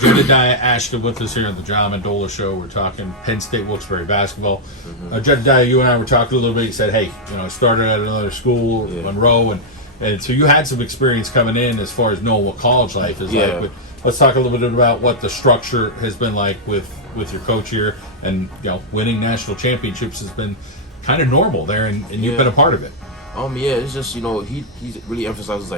Jeddiah Ashton with us here on the John Mendola Show. We're talking Penn State Wilkes-Barre basketball. Jeddiah, you and I were talking a little bit. You said, hey, I started at another school, Monroe, and so you had some experience coming in as far as knowing what college life is like. But let's talk a little bit about what the structure has been like with your coach here, and winning national championships has been kind of normal there, and you've been a part of it. It's just he really emphasizes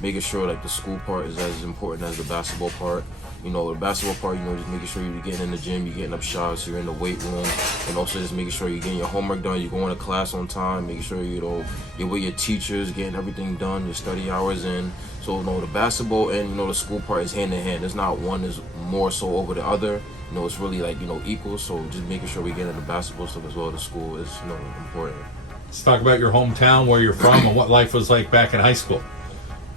making sure like the school part is as important as the basketball part. The basketball part, just making sure you're getting in the gym, you're getting up shots, you're in the weight room, and also just making sure you're getting your homework done, you're going to class on time, making sure you're with your teachers, getting everything done, your study hours in. So the basketball and the school part is hand in hand. It's not one is more so over the other. It's really equal. So just making sure we get into the basketball stuff as well as the school is important. Let's talk about your hometown, where you're from, and what life was like back in high school.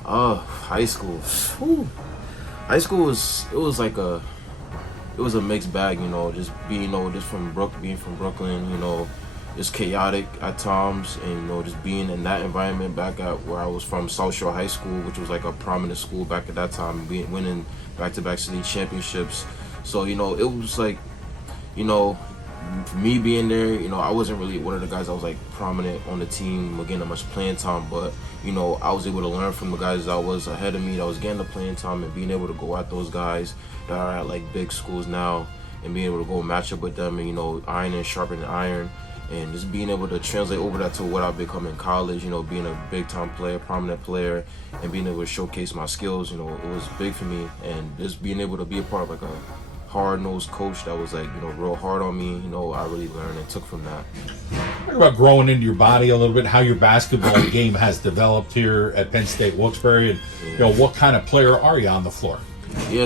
High school. Whew. High school was a mixed bag. Just being from Brooklyn. It's chaotic at times, and just being in that environment back at where I was from, South Shore High School, which was like a prominent school back at that time, winning back-to-back city championships. So it was like, for me being there, I wasn't really one of the guys that was like prominent on the team or getting much playing time, but I was able to learn from the guys that was ahead of me, that was getting the playing time, and being able to go at those guys that are at like big schools now, and being able to go match up with them, and iron and sharpen iron, and just being able to translate over that to what I've become in college, being a big time player, prominent player, and being able to showcase my skills, it was big for me, and just being able to be a part of like a hard-nosed coach that was like real hard on me, I really learned and took from that. Talk about growing into your body a little bit, how your basketball game has developed here at Penn State Wilkes-Barre, and what kind of player are you on the floor?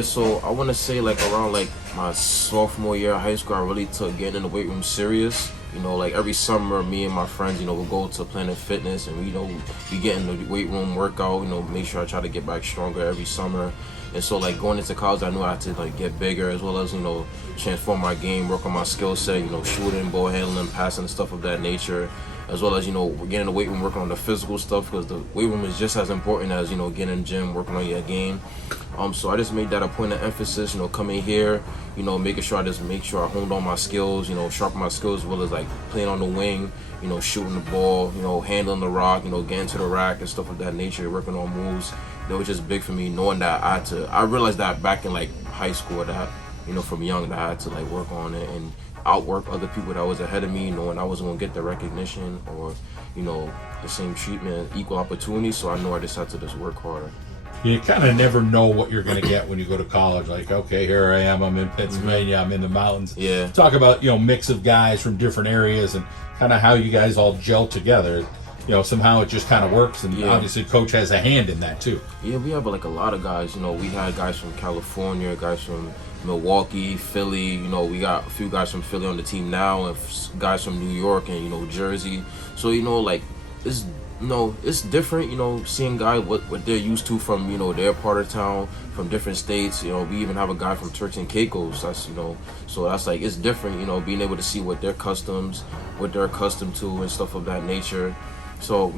So I want to say around my sophomore year of high school, I really took getting in the weight room serious. Every summer, me and my friends, we'll go to Planet Fitness, and we get in the weight room workout, make sure I try to get back stronger every summer. And so going into college, I knew I had to get bigger, as well as transform my game, work on my skill set, shooting, ball handling, passing, stuff of that nature, as well as we're getting in the weight room, working on the physical stuff, because the weight room is just as important as getting in the gym, working on your game. So I just made that a point of emphasis, coming here, making sure I honed on my skills, sharpen my skills, as well as playing on the wing, shooting the ball, handling the rock, getting to the rack and stuff of that nature, working on moves. It was just big for me, knowing that I realized that back in high school, that from young, that I had to work on it and outwork other people that was ahead of me, knowing I wasn't gonna get the recognition or the same treatment, equal opportunity. So I know I just had to just work harder. You kind of never know what you're going to get when you go to college. Okay, here I am, I'm in Pennsylvania, I'm in the mountains. Talk about mix of guys from different areas and kind of how you guys all gel together. Somehow it just kind of works, and obviously coach has a hand in that too. We have a lot of guys. We had guys from California, guys from Milwaukee, Philly. We got a few guys from Philly on the team now, and guys from New York and Jersey. So it's different. Seeing guys what they're used to from their part of town, from different states. We even have a guy from Turks and Caicos. That's so that's it's different. Being able to see what their customs, what they're accustomed to, and stuff of that nature. So,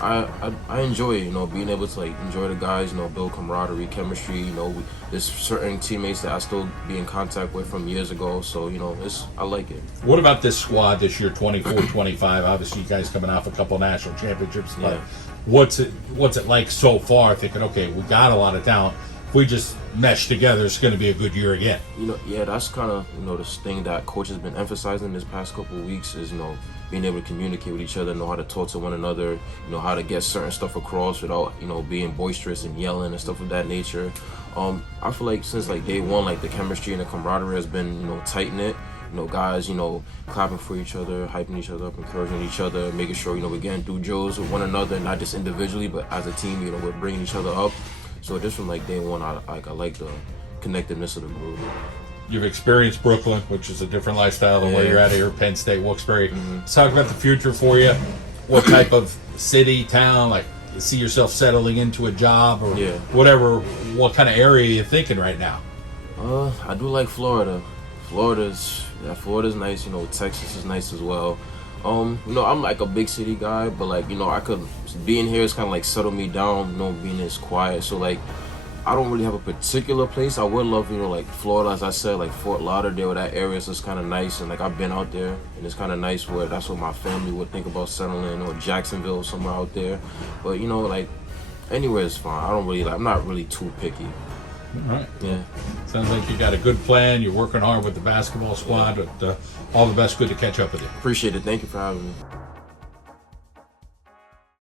I enjoy it, being able to enjoy the guys, build camaraderie, chemistry, there's certain teammates that I still be in contact with from years ago. So, I like it. What about this squad this year, 24-25? Obviously you guys coming off a couple national championships. But what's it like so far, thinking, okay, we got a lot of talent. If we just mesh together, it's going to be a good year again. That's kind of, this thing that coach has been emphasizing this past couple of weeks is, being able to communicate with each other, know how to talk to one another, how to get certain stuff across without, being boisterous and yelling and stuff of that nature. I feel like since day one, the chemistry and the camaraderie has been, tight-knit. Guys, clapping for each other, hyping each other up, encouraging each other, making sure, we're getting through drills with one another, not just individually, but as a team, we're bringing each other up. So just from day one, I like the connectedness of the group. You've experienced Brooklyn, which is a different lifestyle than where you're at here, Penn State, Wilkes-Barre. Let's talk about the future for you. What type of city, town, you see yourself settling into a job or whatever? What kind of area are you thinking right now? I do like Florida. Florida's nice. Texas is nice as well. I'm a big city guy, but I could being here is kind of settle me down. Being this quiet. So I don't really have a particular place. I would love, like Florida, as I said, like Fort Lauderdale, that area is just kind of nice. And like I've been out there, and it's kind of nice where that's what my family would think about settling, or Jacksonville, somewhere out there. But like anywhere is fine. I don't really, I'm not really too picky. All right. Yeah. Sounds like you got a good plan. You're working hard with the basketball squad. But, all the best. Good to catch up with you. Appreciate it. Thank you for having me.